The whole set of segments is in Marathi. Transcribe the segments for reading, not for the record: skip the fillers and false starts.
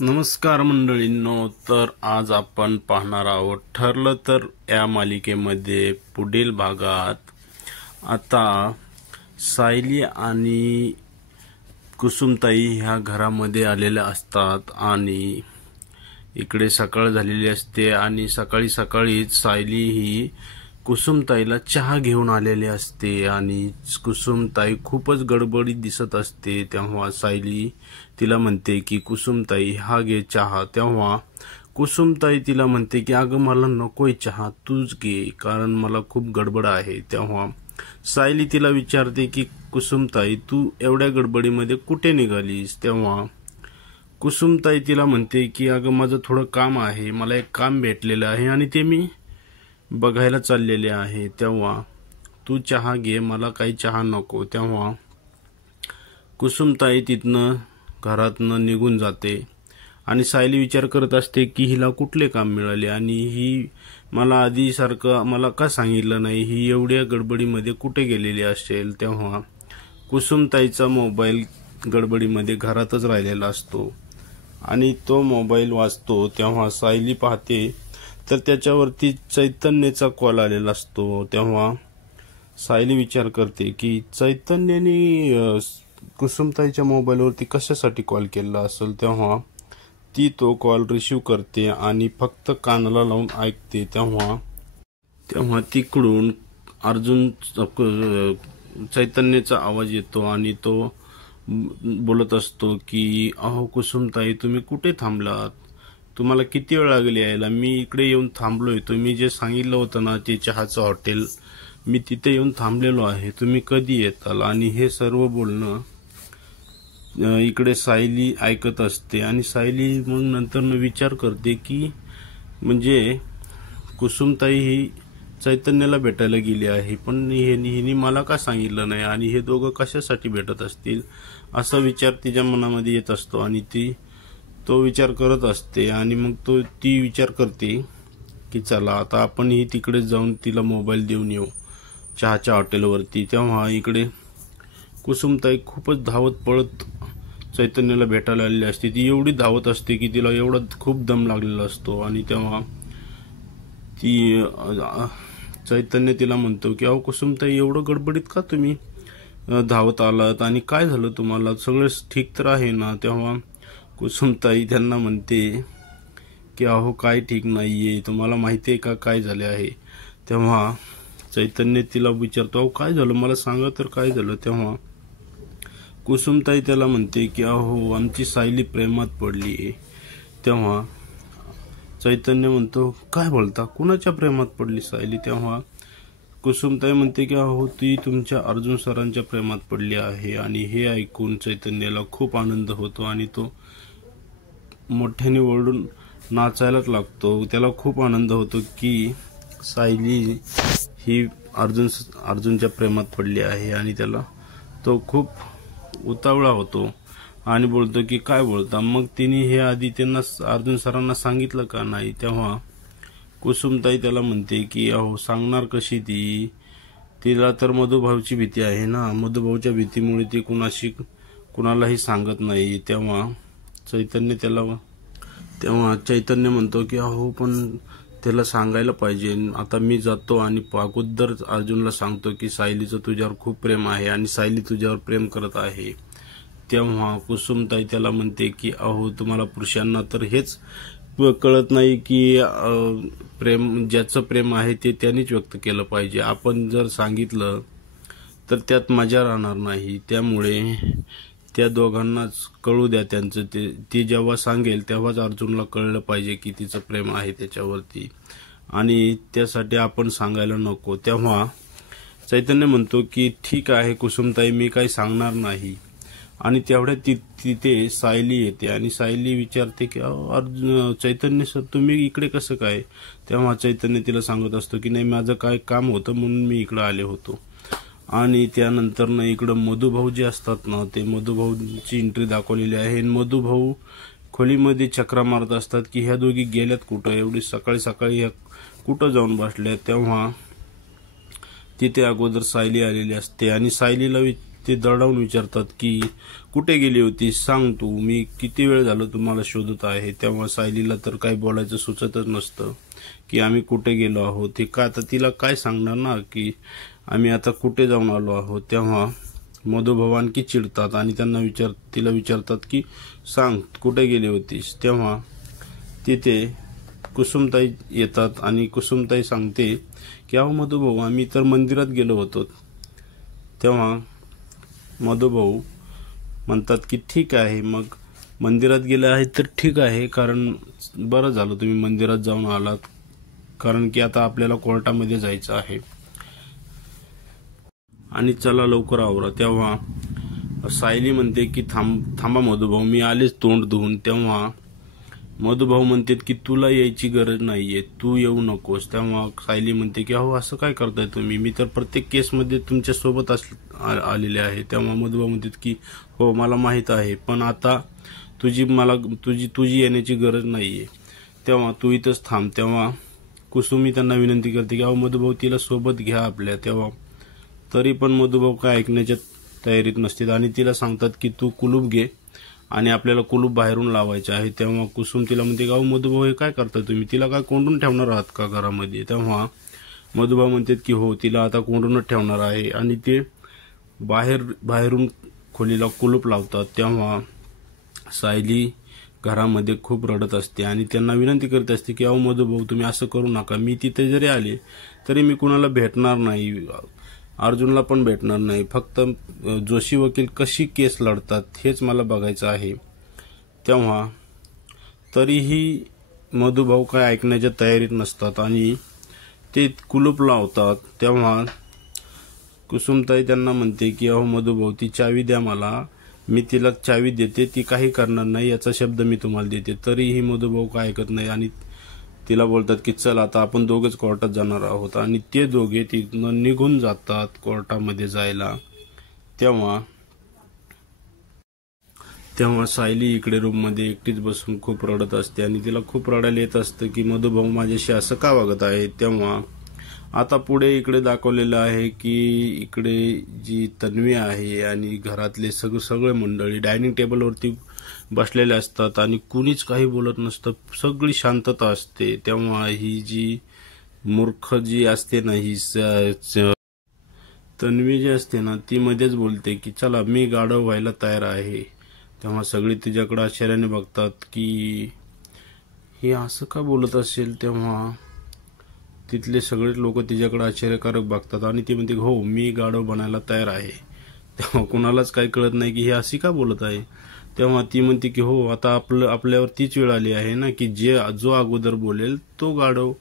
नमस्कार मंडळींनो, तर आज आपण पाहणार आहोत ठरलं तर या मालिकेमध्ये पुढील भागात आता सायली आणि कुसुमताई ह्या घरामध्ये आलेल्या असतात आणि इकडे सकाळ झालेली असते आणि सकाळी सकाळीच सायली ही कुसुमताईला चहा घेऊन आलेली असते आणि कुसुमताई खूपच गडबडीत दिसत असते। तेव्हा सायली तिला म्हणते की कुसुमताई हा घे चहा। तेव्हा कुसुमताई तिला म्हणते की अगं मला नकोय चहा, तूच घे कारण मला खूप गडबड आहे। तेव्हा सायली तिला विचारते की कुसुमताई तू एवढ्या गडबडीमध्ये कुठे निघालीस? तेव्हा कुसुमताई तिला म्हणते की अगं माझं थोडं काम आहे, मला एक काम भेटलेलं आहे आणि ते मी बघायला चाललेले आहे। तेव्हा तू चहा घे, मला काही चहा नको। तेव्हा कुसुमताई तिथनं घरातनं निघून जाते आणि सायली विचार करत असते की हिला कुठले काम मिळाले आणि ही मला आधी सारखं मला का सांगितलं नाही, ही एवढ्या गडबडीमध्ये कुठे गेलेली असेल। तेव्हा कुसुमताईचा मोबाईल गडबडीमध्ये घरातच राहिलेला असतो आणि तो मोबाईल वाजतो। तेव्हा सायली पाहते तर त्याच्यावरती चैतन्यचा कॉल आलेला असतो। तेव्हा सायली विचार करते की चैतन्यने कुसुमताईच्या मोबाईलवरती कशासाठी कॉल केला असेल। तेव्हा ती तो कॉल रिसीव करते आणि फक्त कानाला लावून ऐकते। तेव्हा तिकडून अर्जुन चैतन्यचा आवाज येतो आणि तो बोलत असतो की अहो कुसुमताई तुम्ही कुठे थांबलात, तुम्हाला किती वेळ लागली यायला? मी इकडे येऊन थांबलोय, तुम्ही जे सांगितलं होतं ना ते चहाचं हॉटेल, मी तिथे येऊन थांबलेलो आहे, तुम्ही कधी येताल? आणि हे सर्व बोलणं इकडे सायली ऐकत असते आणि सायली मग नंतर विचार करते की म्हणजे कुसुमताई ही चैतन्याला भेटायला गेली आहे, पण हिने मला का सांगितलं नाही आणि हे दोघं कशासाठी भेटत असतील असा विचार तिच्या मनामध्ये येत असतो आणि तो विचार करत असते आणि मग ती विचार करते की चला आता आपण ही तिकडे जाऊन तिला मोबाईल देऊन येऊ चहाच्या हॉटेलवरती। तेव्हा इकडे कुसुमताई खूपच धावत पळत चैतन्याला भेटायला आलेली असते। ती एवढी धावत असते की तिला एवढा खूप दम लागलेला असतो आणि तेव्हा ती चैतन्य तिला म्हणतो की अहो कुसुमताई एवढं गडबडीत का तुम्ही धावत आलात आणि काय झालं तुम्हाला, सगळं ठीक तर आहे ना? तेव्हा कुसुमताई त्यांना म्हणते की अहो काय ठीक नाहीये, तुम्हाला माहिती आहे का काय झाले आहे? तेव्हा चैतन्य तिला विचारतो अहो काय झालं, मला सांगा तर काय झालं? तेव्हा कुसुमताई त्याला म्हणते की अहो आमची सायली प्रेमात पडली। तेव्हा चैतन्य म्हणतो काय बोलता, कुणाच्या प्रेमात पडली सायली? तेव्हा कुसुमताई म्हणते की अहो ती तुमच्या अर्जुन सरांच्या प्रेमात पडली आहे आणि हे ऐकून चैतन्याला खूप आनंद होतो आणि तो मोठ्याने ओरडून नाचायलाच लागतो। त्याला खूप आनंद होतो की सायली ही अर्जुनच्या प्रेमात पडली आहे आणि त्याला तो खूप उतावळा होतो आणि बोलतो की काय बोलता, मग तिने हे आधी त्यांना अर्जुन सरांना सांगितलं का नाही? तेव्हा कुसुमताई त्याला म्हणते की अहो सांगणार कशी तिला तर मधुभाऊची भीती आहे ना, मधुभाऊच्या भीतीमुळे ती कुणालाही सांगत नाही। तेव्हा चैतन्य म्हणतो की अहो पण त्याला सांगायला पाहिजे, आता मी जातो आणि अगोदर अर्जुनला सांगतो की सायलीचं तुझ्यावर खूप प्रेम आहे आणि सायली तुझ्यावर प्रेम करत आहे। तेव्हा कुसुमताई त्याला म्हणते की अहो तुम्हाला पुरुषांना तर हेच कळत नाही की प्रेम ज्याचं प्रेम आहे ते त्यांनीच व्यक्त केलं पाहिजे, आपण जर सांगितलं तर त्यात मजा राहणार नाही, त्यामुळे त्या दोघांनाच कळू द्या त्यांचं ती जेव्हा सांगेल तेव्हाच अर्जुनला कळलं पाहिजे की तिचं प्रेम आहे त्याच्यावरती आणि त्यासाठी आपण सांगायला नको। तेव्हा चैतन्य म्हणतो की ठीक आहे कुसुमताई मी काही सांगणार नाही आणि तेवढ्यात तिथे सायली येते आणि सायली विचारते की चैतन्य सर तुम्ही इकडे कसं काय? तेव्हा चैतन्य तिला सांगत असतो की नाही माझं काय काम होतं म्हणून मी इकडे आले होतो। आणि त्यानंतर ना इकडं मधुभाऊ जे असतात ना ते मधुभाऊची एंट्री दाखवलेली आहे। मधुभाऊ खोलीमध्ये चक्रा मारत असतात की ह्या दोघी गेल्यात कुठं, एवढी सकाळी सकाळी ह्या कुठं जाऊन बसल्या? तेव्हा तिथे अगोदर सायली आलेली असते आणि सायलीला ते दडावून विचारतात की कुठे गेली होती, सांग तू, मी किती वेळ झालं तुम्हाला शोधत आहे. तेव्हा सायलीला तर काही बोलायचं सुचतच नसतं की आम्ही कुठे गेलो आहोत. हे का आता तिला काय सांगणार ना की आम्ही आता कुठे जाऊन आलो आहोत. तेव्हा मधुभाऊ आणखी चिडतात आणि तिला विचारतात की सांग कुठे गेली होतीस. तेव्हा तिथे कुसुमताई येतात आणि कुसुमताई सांगते की अहो मधुभाऊ, आम्ही तर मंदिरात गेलो होतो. तेव्हा मधुभाऊ म्हणतात की ठीक आहे, मग मंदिरात गेले आहेत तर ठीक आहे, कारण बरं झालं तुम्ही मंदिरात जाऊन आलात, कारण की आता आपल्याला कोर्टामध्ये जायचं आहे आणि चला लवकर आवरा. तेव्हा सायली म्हणते की थांबा मधुभाऊ, मी आलेच तोंड धुवून. तेव्हा मधुभाऊ म्हणतात की तुला यायची गरज नाहीये, तू येऊ नकोस. तेव्हा सायली म्हणते की अहो असं काय करताय तुम्ही, मी तर प्रत्येक केसमध्ये तुमच्या सोबत आलेले आहे. तेव्हा मधुभाऊ म्हणतात की हो मला माहित आहे, पण आता तुझी येण्याची गरज नाहीये, तेव्हा तू इथंच थांब. तेव्हा कुसुमी त्यांना विनंती करते की अहो मधुभाऊ तिला सोबत घ्या आपल्या. तेव्हा तरी पण मधुभाऊ काय ऐकण्याच्या तयारीत नसतात आणि तिला सांगतात की तू कुलूप घे आणि आपल्याला कुलूप बाहेरून लावायचे आहे. तेव्हा कुसुम तिला म्हणते अहो मधुभाऊ हे काय करताय तुम्ही, तिला काय कोंडून ठेवणार आहात का घरामध्ये. तेव्हा मधुभाऊ म्हणतात की हो तिला आता कोंडूनच ठेवणार आहे आणि ते बाहेरून खोलीला कुलूप लावतात. तेव्हा सायली घरामध्ये खूप रडत असते आणि त्यांना विनंती करत असते की अहो मधुभाऊ तुम्ही असं करू नका, मी तिथे जरी आले तरी मी कुणाला भेटणार नाही, अर्जुनला पण भेटणार नाही, फक्त जोशी वकील कशी केस लढतात हेच मला बघायचं आहे. तेव्हा तरीही मधुभाऊ काय ऐकण्याच्या तयारीत नसतात आणि ते कुलूप लावतात. तेव्हा कुसुमताई त्यांना म्हणते की अहो मधुभाऊ ती चावी द्या मला, मी तिला चावी देते, ती काही करणार नाही याचा शब्द मी तुम्हाला देते. तरीही मधुभाऊ काय ऐकत नाही आणि तिला बोलतात की चल आता आपण दोघेच कोर्टात जाणार आहोत आणि ते दोघे तिथनं निघून जातात कोर्टामध्ये जायला. तेव्हा सायली इकडे रूममध्ये एकटीच बसून खूप रडत असते आणि तिला खूप रडायला येत असतं की मधुभाऊ माझ्याशी असं का वागत आहे. तेव्हा आता पुढे इकडे दाखवलेलं आहे की इकडे जी तन्वी आहे आणि घरातले सगळे मंडळी डायनिंग टेबलवरती बसलेले असतात आणि कुणीच काही बोलत नसतं, सगळी शांतता असते. तेव्हा ही जी मूर्ख जी असते ना, ही तन्वी जी असते ना, ती मध्येच बोलते की चला मी गाढव व्हायला तयार आहे. तेव्हा सगळी तिच्याकडे आश्चर्याने बघतात की ही असं का बोलत असेल. तेव्हा तिथले सगळे लोक तिच्याकडे आश्चर्यकारक बघतात आणि ती म्हणते हो मी गाढव बनायला तयार आहे. तेव्हा कुणालाच काही कळत नाही की ही अशी का बोलत आहे. तेव्हा ती म्हणते की हो आता आपल्यावर तीच वेळ आली आहे ना की जो अगोदर बोलेल तो गाढव.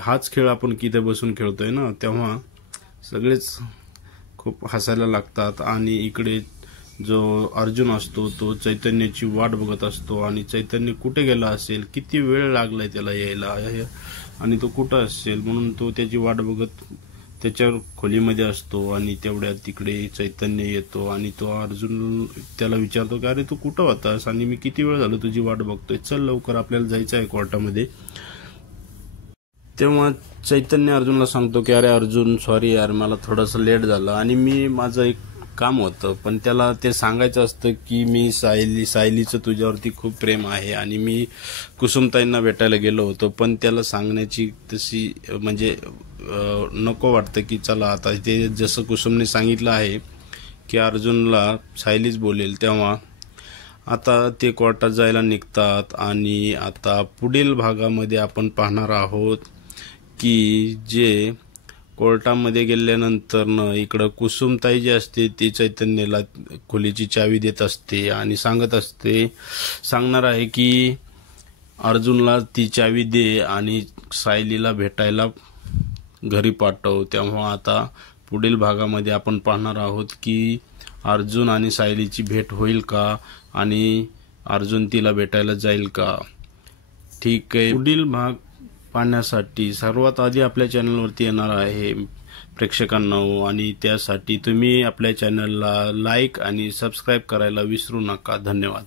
हाच खेळ आपण किती बसून खेळतोय ना. तेव्हा सगळेच खूप हसायला लागतात आणि इकडे जो अर्जुन असतो तो चैतन्याची वाट बघत असतो आणि चैतन्य कुठे गेला असेल, किती वेळ लागलाय त्याला यायला आणि तो कुठं असेल म्हणून तो त्याची वाट बघत त्याच्या खोलीमध्ये असतो आणि तेवढ्यात तिकडे चैतन्य येतो आणि तो अर्जुन त्याला विचारतो की अरे तू कुठं होतास आणि मी किती वेळ झालो तुझी वाट बघतोय, चल लवकर आपल्याला जायचं आहे कोर्टामध्ये. तेव्हा चैतन्य अर्जुनला सांगतो की अरे अर्जुन सॉरी यार मला थोडंसं लेट झालं आणि मी माझं एक काम होतं, पण त्याला ते सांगायचं असतं की मी सायलीचं तुझ्यावरती खूप प्रेम आहे आणि मी कुसुमताईंना भेटायला गेलो होतो, पण त्याला सांगण्याची तशी म्हणजे नको वाटतं की चला आता ते जसं कुसुमने सांगितलं आहे की अर्जुनला सायलीच बोलेल. तेव्हा आता ते कोर्टात जायला निघतात आणि आता पुढील भागामध्ये आपण पाहणार आहोत की जे कोर्टामध्ये गेल्यानंतर इकडं कुसुमताई जी असते ती चैतन्याला खोलीची चावी देत असते आणि सांगणार आहे की अर्जुनला ती चावी दे आणि सायलीला भेटायला घरी पाठव. तेव्हा आता पुढील भागामध्ये आपण पाहणार आहोत की अर्जुन आणि सायलीची भेट होईल का आणि अर्जुन तिला भेटायला जाईल का. ठीक आहे, पुढील भाग पाहण्यासाठी सर्वात आधी आपल्या चॅनलवरती येणार आहे प्रेक्षकांना आणि त्यासाठी तुम्ही आपल्या चॅनलला लाईक आणि सबस्क्राईब करायला विसरू नका. धन्यवाद.